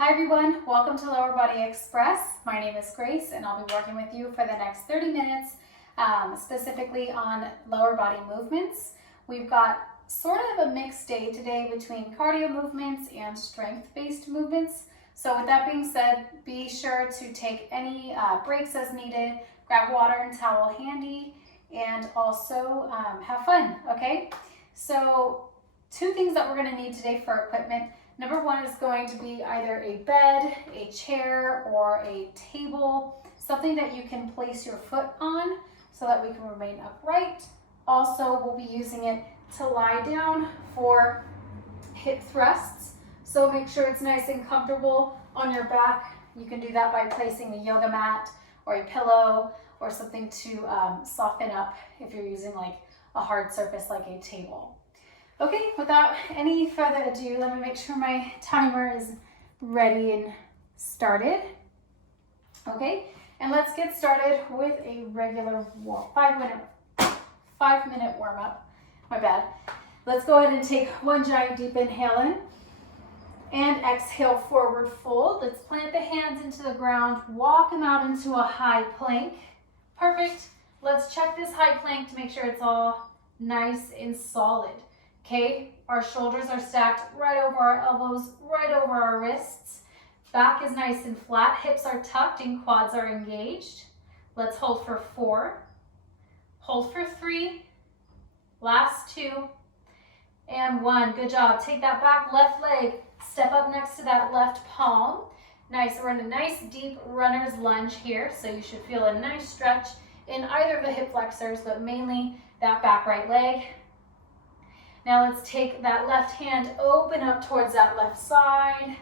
Hi everyone, welcome to Lower Body Express. My name is Grace and I'll be working with you for the next 30 minutes, specifically on lower body movements. We've got sort of a mixed day today between cardio movements and strength-based movements. So with that being said, be sure to take any breaks as needed, grab water and towel handy, and also have fun, okay? So two things that we're gonna need today for equipment. Number one is going to be either a bed, a chair, or a table, something that you can place your foot on so that we can remain upright. Also, we'll be using it to lie down for hip thrusts. So make sure it's nice and comfortable on your back. You can do that by placing a yoga mat or a pillow or something to soften up if you're using like a hard surface like a table. Okay, without any further ado, let me make sure my timer is ready and started. Okay, and let's get started with a regular 5-minute warm-up. My bad. Let's go ahead and take one giant deep inhale in and exhale, forward fold. Let's plant the hands into the ground, walk them out into a high plank. Perfect. Let's check this high plank to make sure it's all nice and solid. Okay, our shoulders are stacked right over our elbows, right over our wrists. Back is nice and flat, hips are tucked and quads are engaged. Let's hold for 4, hold for 3, last 2, and 1. Good job. Take that back left leg, step up next to that left palm. Nice, we're in a nice deep runner's lunge here, so you should feel a nice stretch in either of the hip flexors, but mainly that back right leg. Now let's take that left hand, open up towards that left side.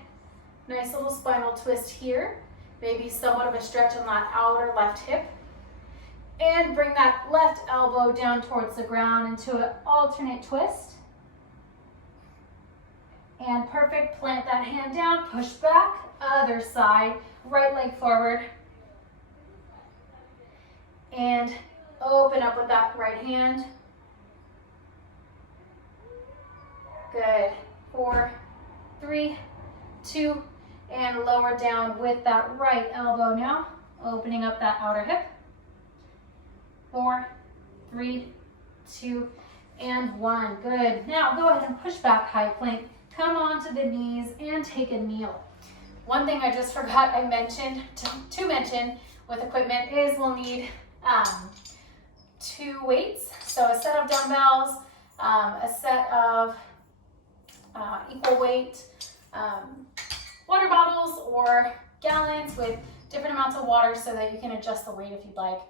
Nice little spinal twist here. Maybe somewhat of a stretch on that outer left hip. And bring that left elbow down towards the ground into an alternate twist. And perfect, plant that hand down, push back, other side, right leg forward. And open up with that right hand. Good. 4, 3, 2, and lower down with that right elbow now, opening up that outer hip. 4, 3, 2, and 1. Good. Now go ahead and push back high plank. Come onto the knees and take a kneel. One thing I just forgot I mentioned to mention with equipment is we'll need 2 weights. So a set of dumbbells, a set of equal weight water bottles or gallons with different amounts of water so that you can adjust the weight if you'd like.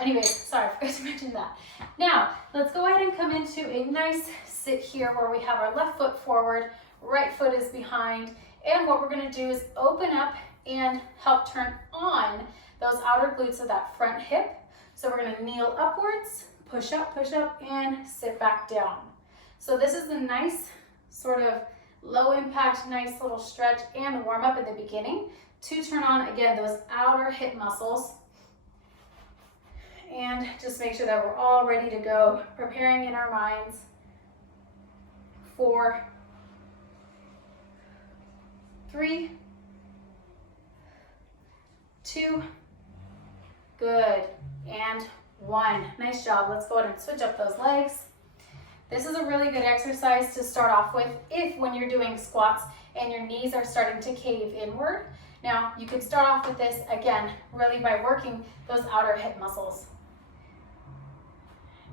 Anyways, sorry, I forgot to mention that. Now, let's go ahead and come into a nice sit here where we have our left foot forward, right foot is behind, and what we're going to do is open up and help turn on those outer glutes of that front hip. So we're going to kneel upwards, push up, and sit back down. So this is a nice sort of low impact, nice little stretch and warm up at the beginning to turn on, again, those outer hip muscles. And just make sure that we're all ready to go, preparing in our minds. 4, 3, 2, good, and 1. Nice job. Let's go ahead and switch up those legs. This is a really good exercise to start off with if when you're doing squats and your knees are starting to cave inward. Now, you can start off with this, again, really by working those outer hip muscles.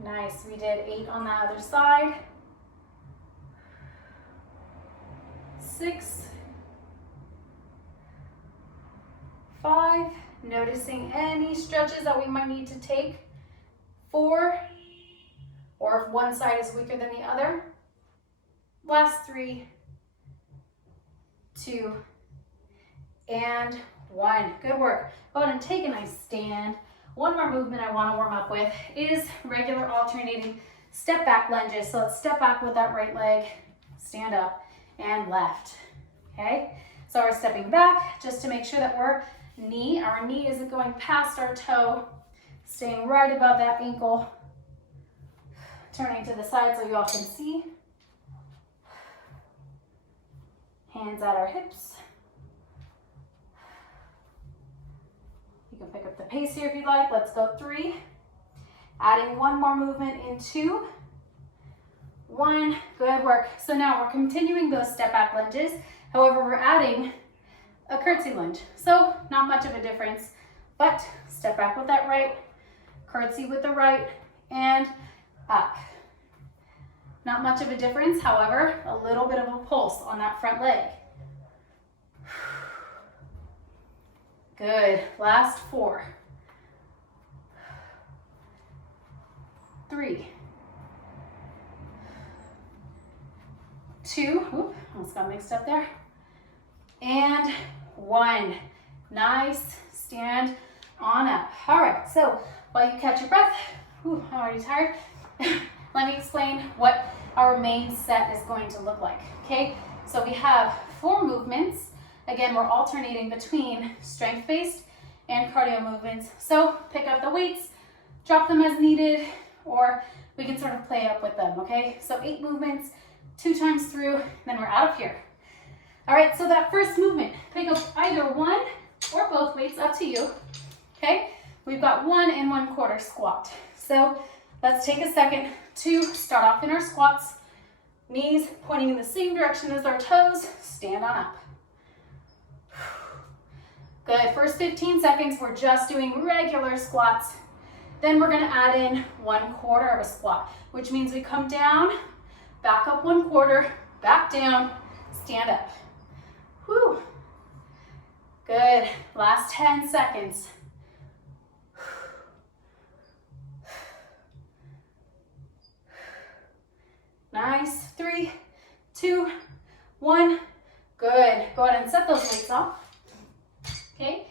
Nice, we did 8 on the other side. 6, 5, noticing any stretches that we might need to take. 4, or if one side is weaker than the other. Last 3, 2, and 1. Good work. Go ahead and take a nice stand. One more movement I want to warm up with is regular alternating step back lunges. So let's step back with that right leg, stand up, and left. Okay? So we're stepping back just to make sure that our knee isn't going past our toe, staying right above that ankle. Turning to the side so you all can see. Hands at our hips. can pick up the pace here if you'd like. Let's go 3. Adding one more movement in 2. 1, good work. So now we're continuing those step back lunges. However, we're adding a curtsy lunge. So not much of a difference, but step back with that right, curtsy with the right, and up. Not much of a difference, however, a little bit of a pulse on that front leg. Good, last 4. 3. 2, oop, almost got mixed up there. And 1. Nice, stand on up. All right, so while you catch your breath, I'm already tired, let me explain what our main set is going to look like, okay? So we have 4 movements. Again, we're alternating between strength-based and cardio movements. So pick up the weights, drop them as needed, or we can sort of play up with them, okay? So 8 movements, 2 times through, then we're out of here. All right, so that first movement, pick up either one or both weights, up to you, okay? We've got 1 1/4 squat. So let's take a second to start off in our squats. Knees pointing in the same direction as our toes, stand on up. Good, first 15 seconds, we're just doing regular squats. Then we're gonna add in 1/4 of a squat, which means we come down, back up 1/4, back down, stand up. Whew. Good, last 10 seconds. Nice, 3, 2, 1, good. Go ahead and set those weights off. Okay,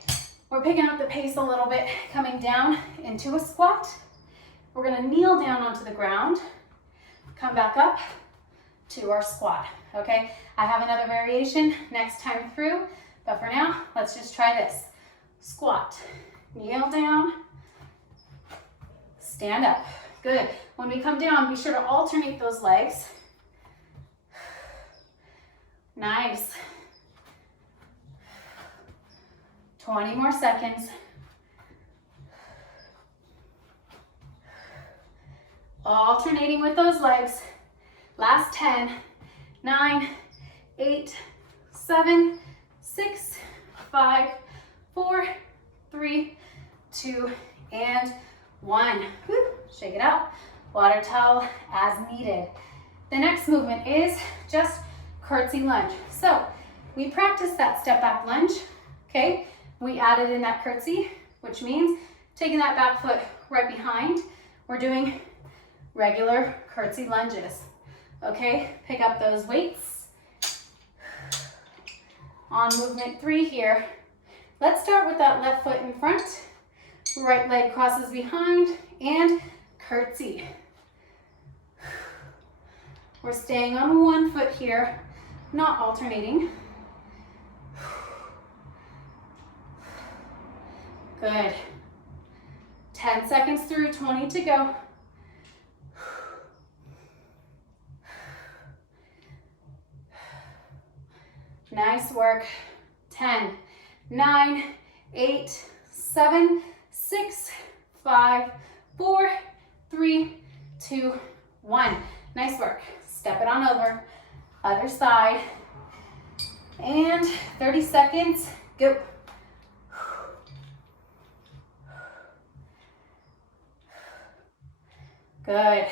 we're picking up the pace a little bit, coming down into a squat. We're gonna kneel down onto the ground, come back up to our squat, okay? I have another variation next time through, but for now, let's just try this. Squat, kneel down, stand up. Good. When we come down, be sure to alternate those legs. Nice. 20 more seconds. Alternating with those legs. Last 10, 9, 8, 7, 6, 5, 4, 3, 2, and 1. Whew. Shake it out. Water towel as needed. The next movement is just curtsy lunge. So we practiced that step back lunge, okay? We added in that curtsy, which means taking that back foot right behind. We're doing regular curtsy lunges, okay? Pick up those weights. On movement 3 here, let's start with that left foot in front. Right leg crosses behind and curtsy. We're staying on one foot here, not alternating. Good. 10 seconds through, 20 to go. Nice work. 10, 9, 8, 7, 6, 5, 4, 3, 2, 1. Nice work. Step it on over. Other side. And 30 seconds. Go. Good.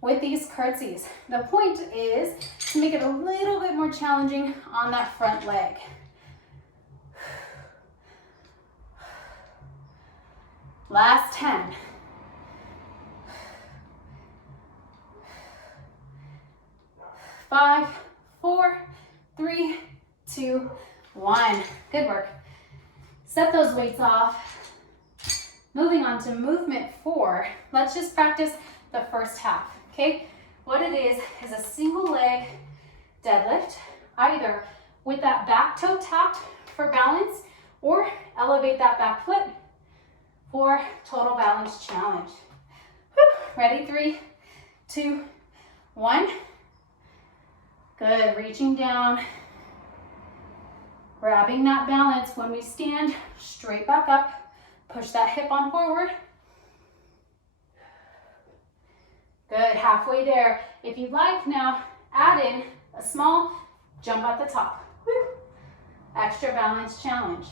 With these curtsies, the point is to make it a little bit more challenging on that front leg. Last 10. 5, 4, 3, 2, 1. Good work. Set those weights off. Moving on to movement 4, let's just practice the first half, okay? What it is a single leg deadlift, either with that back toe tapped for balance or elevate that back foot for total balance challenge. Whew. Ready? 3, 2, 1. Good, reaching down. Grabbing that balance when we stand, straight back up, push that hip on forward. Good, halfway there. If you'd like now, add in a small jump at the top. Woo. Extra balance challenge.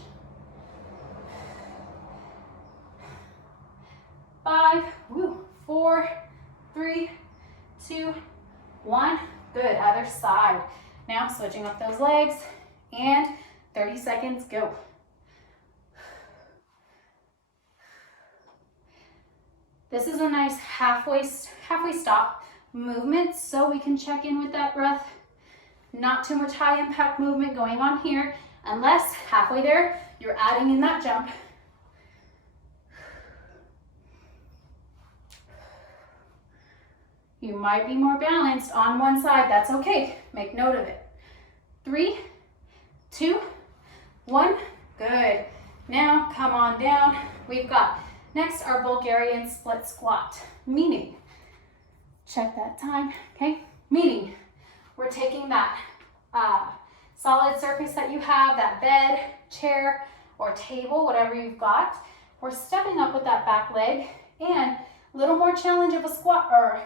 5, woo, 4, 3, 2, 1. Good, other side. Now switching up those legs and 30 seconds, go. This is a nice halfway stop movement so we can check in with that breath. Not too much high impact movement going on here unless halfway there you're adding in that jump. You might be more balanced on one side, that's okay. Make note of it. 3, 2, 1, good. Now come on down. We've got next our Bulgarian split squat, meaning, check that time, okay? Meaning we're taking that solid surface that you have, that bed, chair, or table, whatever you've got. We're stepping up with that back leg and a little more challenge of a squat or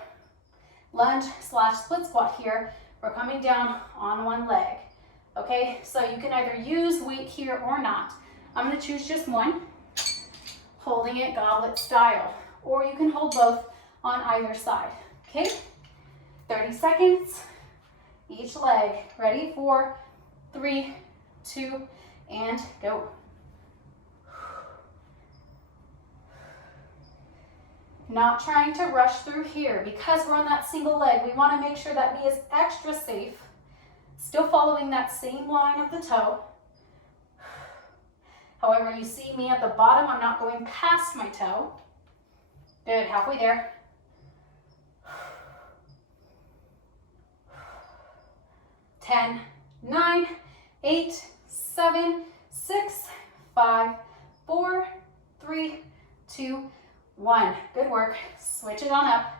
lunge / split squat here. We're coming down on one leg, okay? So you can either use weight here or not. I'm gonna choose just one, holding it goblet style, or you can hold both on either side, okay? 30 seconds, each leg. Ready? 4, 3, 2, and go. Not trying to rush through here because we're on that single leg. We want to make sure that knee is extra safe. Still following that same line of the toe. However, you see me at the bottom, I'm not going past my toe. Good, halfway there. 10, 9, 8, 7, 6, 5, 4, 3, 2, 1. Good work. Switch it on up.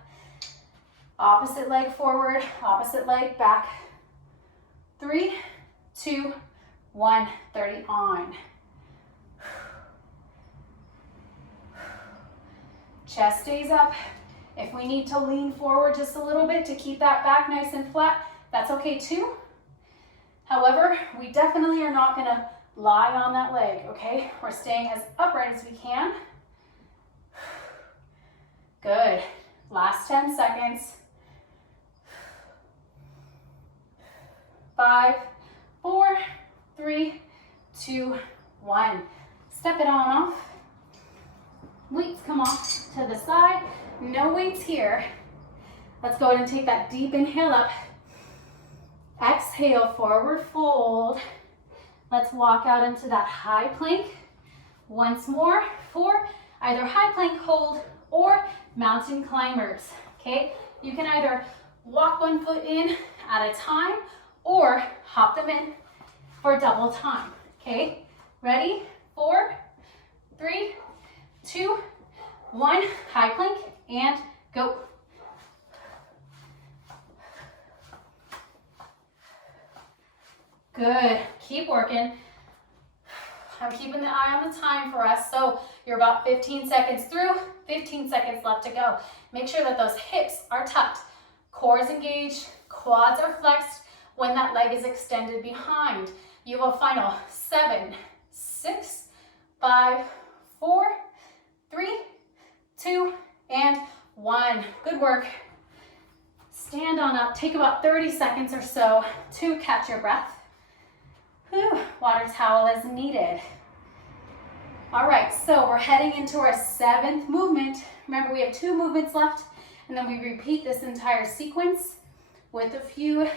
Opposite leg forward, opposite leg back. 3, 2, 1. 30 on. Chest stays up. If we need to lean forward just a little bit to keep that back nice and flat, that's okay too. However, we definitely are not going to lie on that leg, okay? We're staying as upright as we can. Good. Last 10 seconds. 5, 4, 3, 2, 1. Step it on off. Weights come off to the side. No weights here. Let's go ahead and take that deep inhale up. Exhale, forward fold. Let's walk out into that high plank. Once more for either high plank hold or mountain climbers, okay? You can either walk one foot in at a time or hop them in for double time, okay? Ready? 4, 3, 2, 1. High plank and go. Good, keep working. I'm keeping the eye on the time for us, so you're about 15 seconds through, 15 seconds left to go. Make sure that those hips are tucked, core is engaged, quads are flexed when that leg is extended behind. You will final 7, 6, 5, 4, 3, 2, and 1. Good work. Stand on up, take about 30 seconds or so to catch your breath. Whew, water towel is needed. All right, so we're heading into our 7th movement. Remember, we have 2 movements left, and then we repeat this entire sequence with a few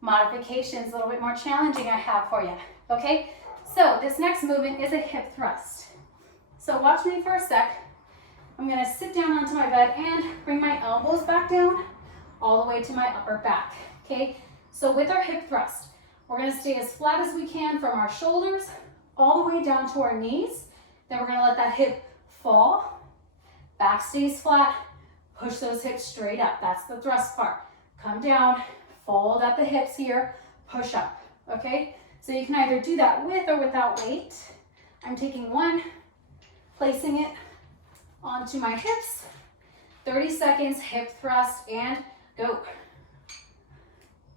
modifications, a little bit more challenging I have for you. Okay, so this next movement is a hip thrust. So watch me for a sec. I'm gonna sit down onto my bed and bring my elbows back down all the way to my upper back. Okay, so with our hip thrust, we're gonna stay as flat as we can from our shoulders all the way down to our knees. Then we're gonna let that hip fall. Back stays flat. Push those hips straight up. That's the thrust part. Come down, fold at the hips here, push up. Okay? So you can either do that with or without weight. I'm taking one, placing it onto my hips. 30 seconds, hip thrust, and go.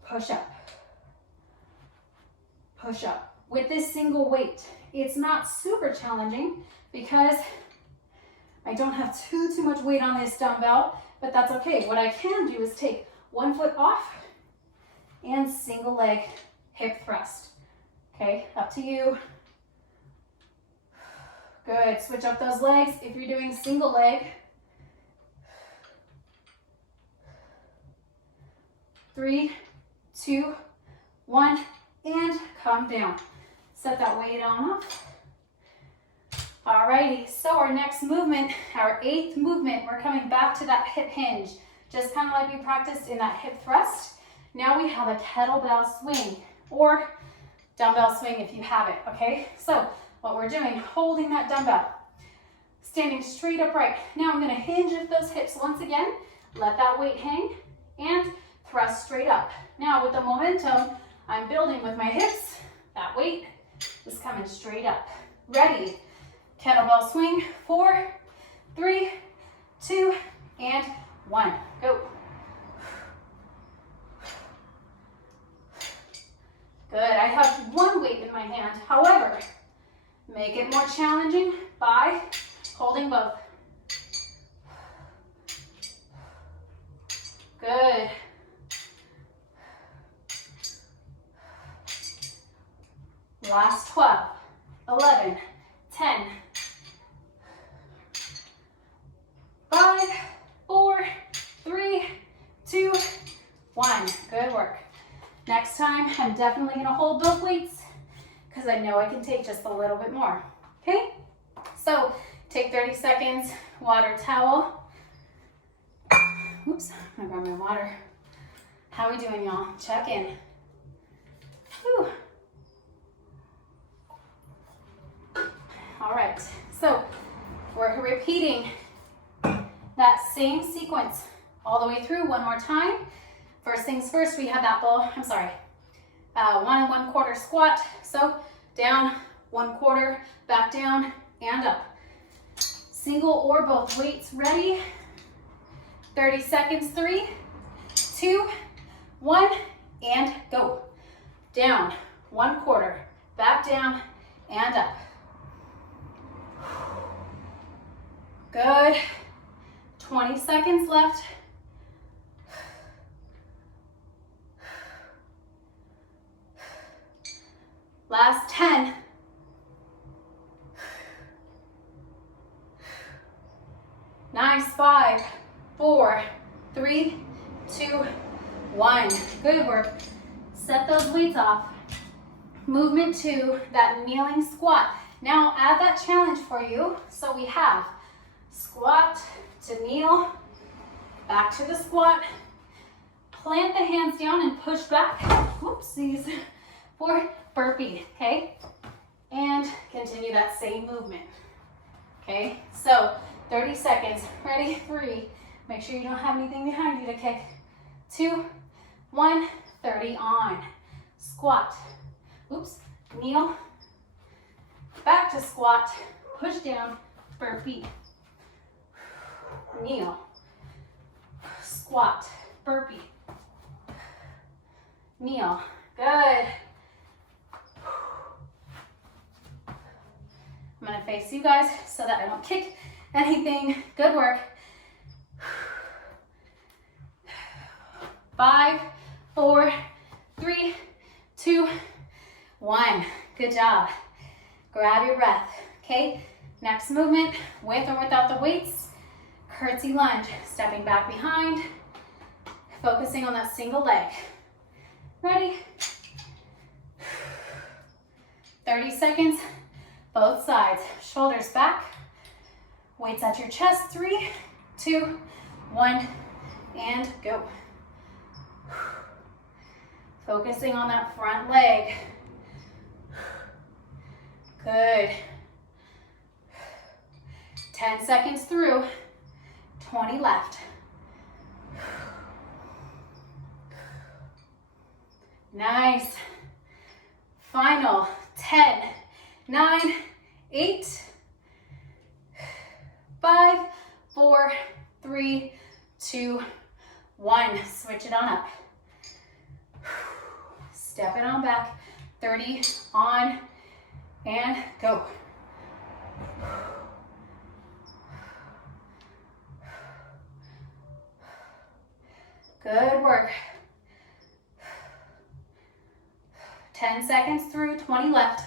Push up. Push up. With this single weight, it's not super challenging because I don't have too much weight on this dumbbell, but that's okay. What I can do is take one foot off and single leg hip thrust. Okay, up to you. Good, switch up those legs if you're doing single leg. 3, 2, 1, and come down. Set that weight on up. Alrighty, so our next movement, our 8th movement, we're coming back to that hip hinge, just kind of like we practiced in that hip thrust. Now we have a kettlebell swing, or dumbbell swing if you have it, okay? So what we're doing, holding that dumbbell, standing straight upright. Now I'm gonna hinge at those hips once again, let that weight hang, and thrust straight up. Now with the momentum I'm building with my hips, that weight is coming straight up. Ready, kettlebell swing, 4, 3, 2, and 1, go. Good, I have one weight in my hand. However, make it more challenging by holding both. Good. Last 12, 11, 10, 5, 4, 3, 2, 1. Good work. Next time, I'm definitely going to hold both weights because I know I can take just a little bit more. Okay? So take 30 seconds, water towel. Oops, I'm going to grab my water. How are we doing, y'all? Check in. Whew. All right, so we're repeating that same sequence all the way through one more time. First things first, we have that 1 1/4 squat. So down, 1/4, back down, and up. Single or both weights ready. 30 seconds, 3, 2, 1, and go. Down, 1/4, back down, and up. Good. 20 seconds left. Last 10. Nice. 5, 4, 3, 2, 1. Good work. Set those weights off. Movement to that kneeling squat. Now add that challenge for you. So we have squat to kneel, back to the squat, plant the hands down and push back, whoopsies, for burpee, okay? And continue that same movement, okay? So 30 seconds, ready, 3, make sure you don't have anything behind you to kick, 2, 1, 30 on, squat, oops, kneel, back to squat, push down, burpee, kneel, squat, burpee, kneel, good. I'm gonna face you guys so that I don't kick anything, good work. 5, 4, 3, 2, 1, good job. Grab your breath, okay? Next movement, with or without the weights, curtsy lunge, stepping back behind, focusing on that single leg. Ready? 30 seconds, both sides, shoulders back, weights at your chest, 3, 2, 1, and go. Focusing on that front leg. Good. 10 seconds through, 20 left. Nice. Final 10, 9, 8, 5, 4, 3, 2, 1. Switch it on up. Step it on back. 30 on and go. Good work. 10 seconds through, 20 left.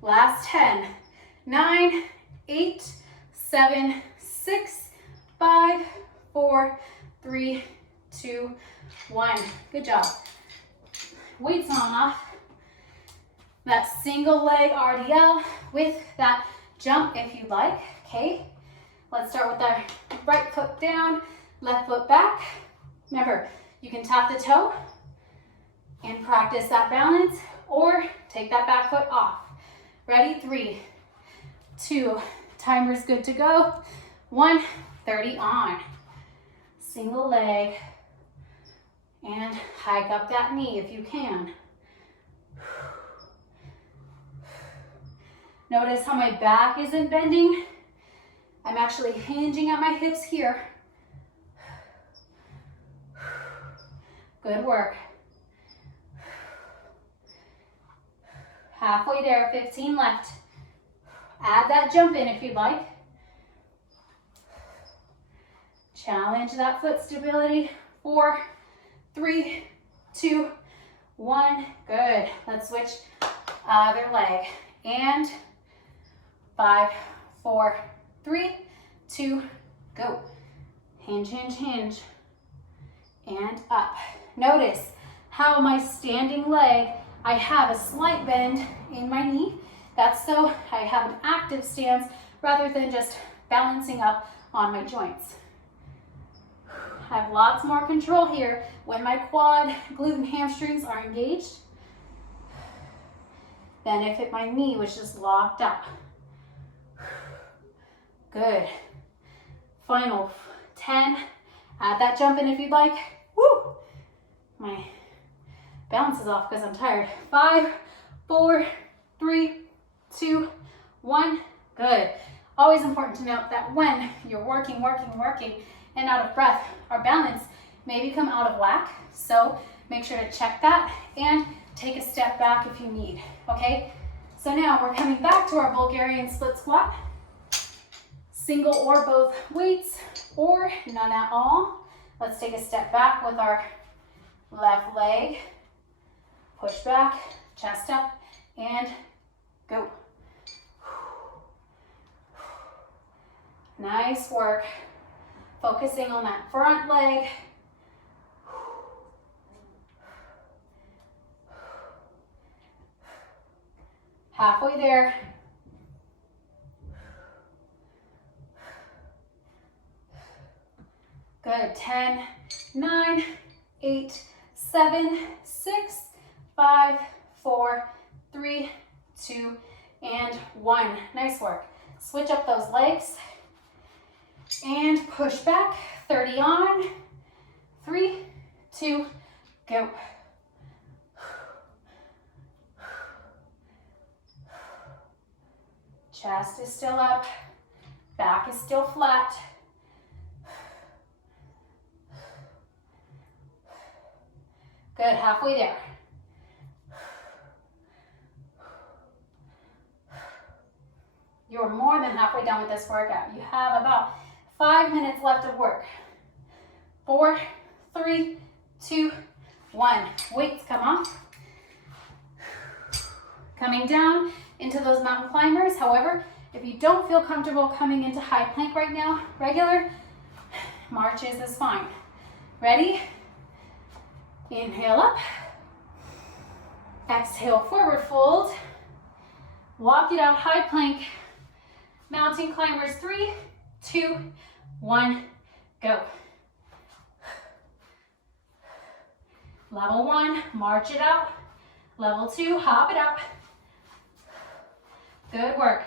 Last 10, 9, 8, 7, 6, 5, 4, 3, 2, 1. Good job. Weights on off. That single leg RDL with that jump if you like, okay? Let's start with our right foot down, left foot back. Remember, you can tap the toe and practice that balance or take that back foot off. Ready? 3, 2, timer's good to go. 1, 30 on. Single leg and hike up that knee if you can. Notice how my back isn't bending. I'm actually hinging at my hips here. Good work. Halfway there, 15 left. Add that jump in if you'd like. Challenge that foot stability. 4, 3, 2, 1. Good. Let's switch other leg. And 5, 4, 3, 2, go. Hinge, hinge, hinge. And up. Notice how my standing leg, I have a slight bend in my knee. That's so I have an active stance rather than just balancing up on my joints. I have lots more control here when my quad, glute, and hamstrings are engaged than if my knee was just locked up. Good. Final 10. Add that jump in if you'd like. Woo! My balance is off because I'm tired. 5, 4, 3, 2, 1. Good. Always important to note that when you're working, and out of breath, our balance may become out of whack. So make sure to check that and take a step back if you need, okay? So now we're coming back to our Bulgarian split squat. Single or both weights, or none at all. Let's take a step back with our left leg. Push back, chest up, and go. Nice work. Focusing on that front leg. Halfway there. Good. 10, 9, 8, 7, 6, 5, 4, 3, 2, and 1. Nice work. Switch up those legs. And push back. 30 on. 3, 2, go. Chest is still up. Back is still flat. Good, halfway there. You're more than halfway done with this workout. You have about 5 minutes left of work. 4, 3, 2, 1. Weights come off. Coming down into those mountain climbers. However, if you don't feel comfortable coming into high plank right now, regular marches is fine. Ready? Inhale up. Exhale, forward fold. Walk it out, high plank. Mountain climbers, 3, 2, 1, go. Level 1, march it out. Level 2, hop it up. Good work.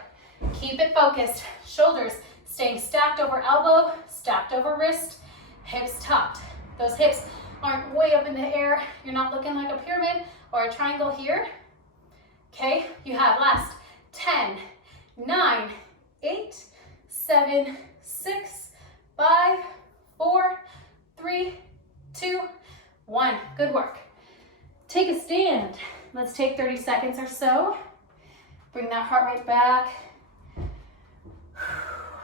Keep it focused. Shoulders Staying stacked over elbow, stacked over wrist, hips tucked. Those hips aren't way up in the air. You're not looking like a pyramid or a triangle here. Okay, you have last 10, 9, 8, 7, 6, 5, 4, 3, 2, 1. Good work. Take a stand. Let's take 30 seconds or so. Bring that heart rate back.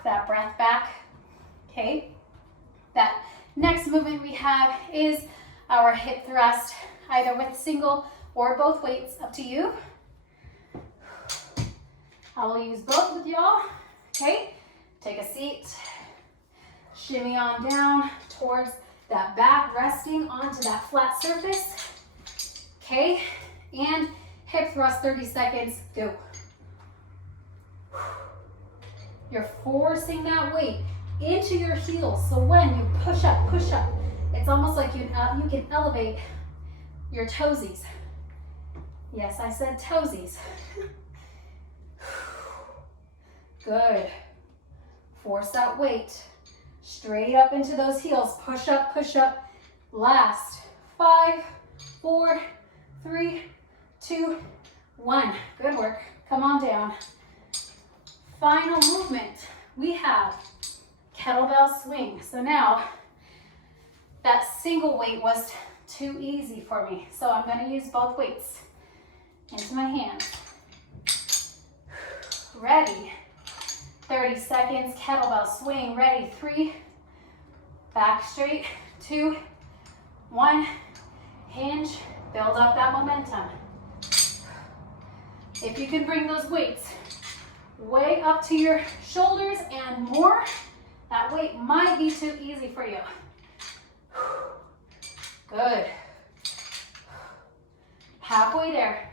That breath back. Okay. That next movement we have is our hip thrust, either with single or both weights, up to you. I will use both with y'all. Okay. Take a seat. Shimmy on down towards that back, resting onto that flat surface. Okay. And hip thrust, 30 seconds. Go. You're forcing that weight into your heels. So when you push up, it's almost like you can elevate your toesies. Yes, I said toesies. Good. Force that weight straight up into those heels. Push up, push up. Last 5, 4, 3, 2, 1. Good work. Come on down. Final movement, we have kettlebell swing. So now, that single weight was too easy for me. So I'm gonna use both weights into my hands. Ready. 30 seconds, kettlebell swing. Ready, 3, back straight, 2, 1, hinge, build up that momentum. If you can bring those weights way up to your shoulders and more, that weight might be too easy for you. Good. Halfway there.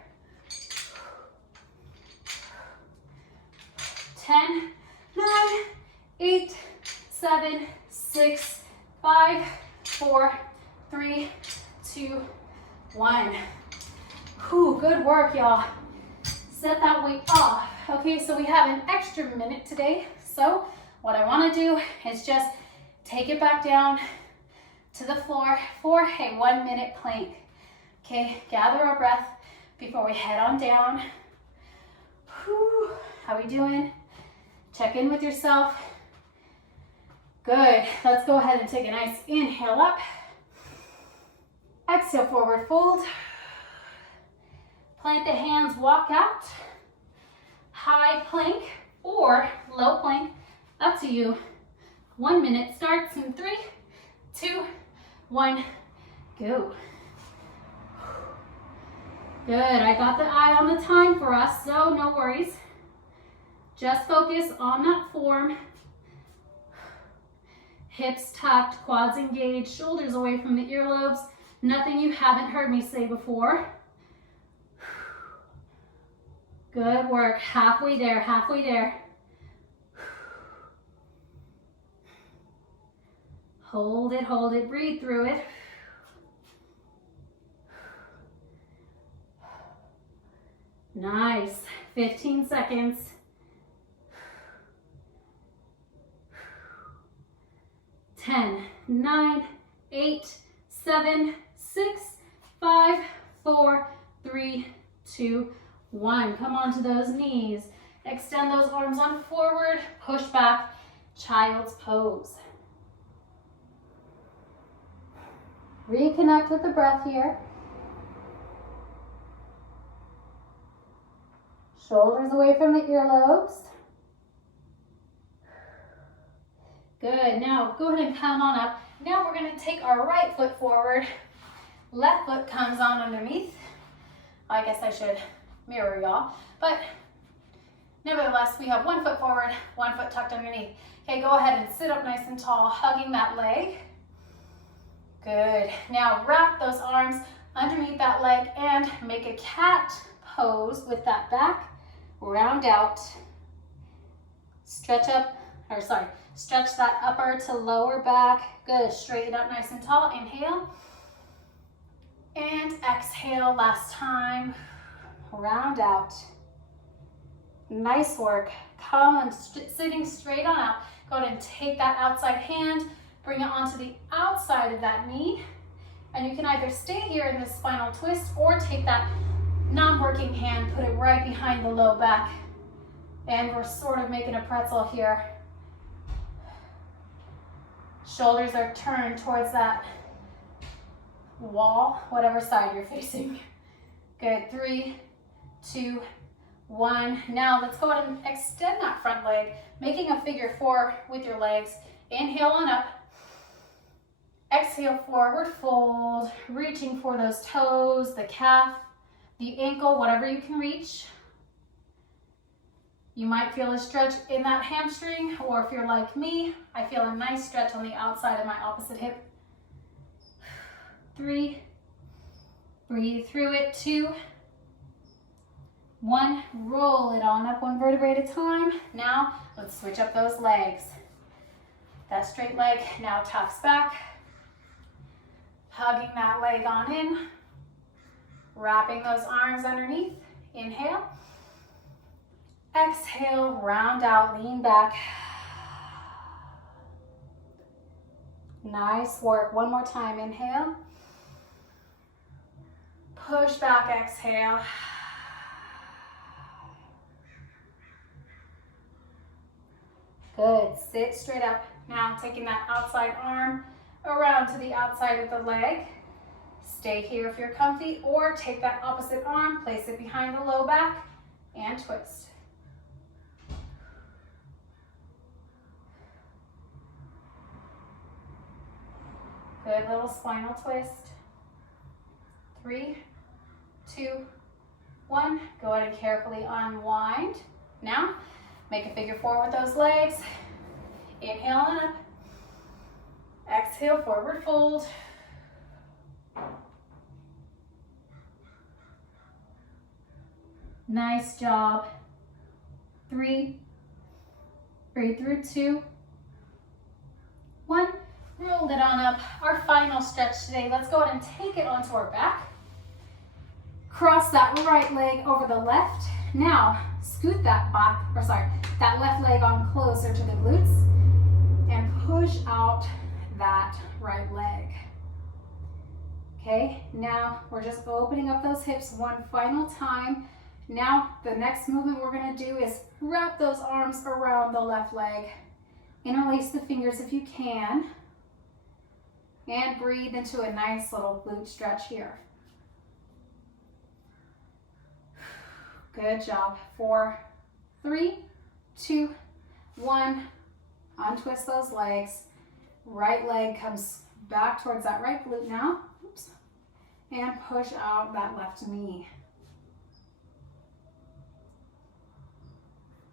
10, 9, 8, 7, 6, 5, 4, 3, 2, 1. Whew, good work, y'all. Set that weight off. Okay, so we have an extra minute today. So what I want to do is just take it back down to the floor for a 1 minute plank. Okay, gather our breath before we head on down. Whew, how we doing? Check in with yourself. Good. Let's go ahead and take a nice inhale up. Exhale, forward fold. Plant the hands, walk out. High plank or low plank, up to you. 1 minute starts in 3, 2, 1, go. Good, I got the eye on the time for us, so no worries. Just focus on that form. Hips tucked, quads engaged, shoulders away from the earlobes. Nothing you haven't heard me say before. Good work, halfway there, halfway there. Hold it, breathe through it. Nice, 15 seconds. 10, 9, 8, 7, 6, 5, 4, 3, 2, 1. Come onto those knees. Extend those arms on forward. Push back. Child's pose. Reconnect with the breath here. Shoulders away from the earlobes. Good. Now go ahead and come on up. Now we're going to take our right foot forward. Left foot comes on underneath. I guess I should mirror y'all, but nevertheless, we have 1 foot forward, 1 foot tucked underneath. Okay, go ahead and sit up nice and tall, hugging that leg. Good. Now wrap those arms underneath that leg and make a cat pose with that back. Round out. Stretch that upper to lower back. Good. Straighten up nice and tall. Inhale. And exhale. Last time. Round out. Nice work. Come and sitting straight on up. Go ahead and take that outside hand, bring it onto the outside of that knee, and you can either stay here in this spinal twist or take that non-working hand, put it right behind the low back, and we're sort of making a pretzel here. Shoulders are turned towards that wall, whatever side you're facing. Good, 3, 2, 1. Now let's go ahead and extend that front leg, making a figure 4 with your legs. Inhale on up. Exhale, forward fold, reaching for those toes, the calf, the ankle, whatever you can reach. You might feel a stretch in that hamstring, or if you're like me, I feel a nice stretch on the outside of my opposite hip. 3, breathe through it, 2, 1, roll it on up one vertebrae at a time. Now, let's switch up those legs. That straight leg now tucks back, hugging that leg on in, wrapping those arms underneath. Inhale. Exhale, round out, lean back. Nice work. One more time. Inhale. Push back, exhale. Good. Sit straight up. Now taking that outside arm around to the outside of the leg. Stay here if you're comfy, or take that opposite arm, place it behind the low back, and twist. Good little spinal twist. 3, 2, 1. Go ahead and carefully unwind. Now, make a figure 4 with those legs. Inhale on up. Exhale, forward fold. Nice job. 3, breathe through, 2, 1. Roll it on up. Our final stretch today. Let's go ahead and take it onto our back. Cross that right leg over the left. Now, scoot that that left leg on closer to the glutes and push out that right leg. Okay, now we're just opening up those hips one final time. Now, the next movement we're gonna do is wrap those arms around the left leg. Interlace the fingers if you can. And breathe into a nice little glute stretch here. Good job. 4, 3, 2, 1. Untwist those legs. Right leg comes back towards that right glute now. Oops. And push out that left knee.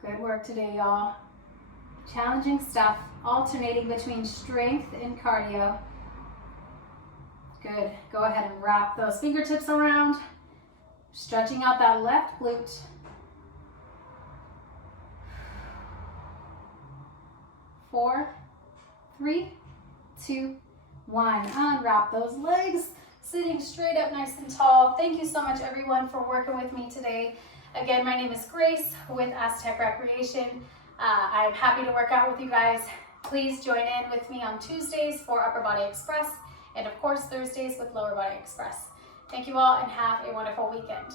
Good work today, y'all. Challenging stuff, alternating between strength and cardio. Good. Go ahead and wrap those fingertips around, stretching out that left glute. 4, 3, 2, 1. Unwrap those legs, sitting straight up nice and tall. Thank you so much, everyone, for working with me today. Again, my name is Grace with Aztec Recreation. I'm happy to work out with you guys. Please join in with me on Tuesdays for Upper Body Express, and of course Thursdays with Lower Body Express. Thank you all and have a wonderful weekend.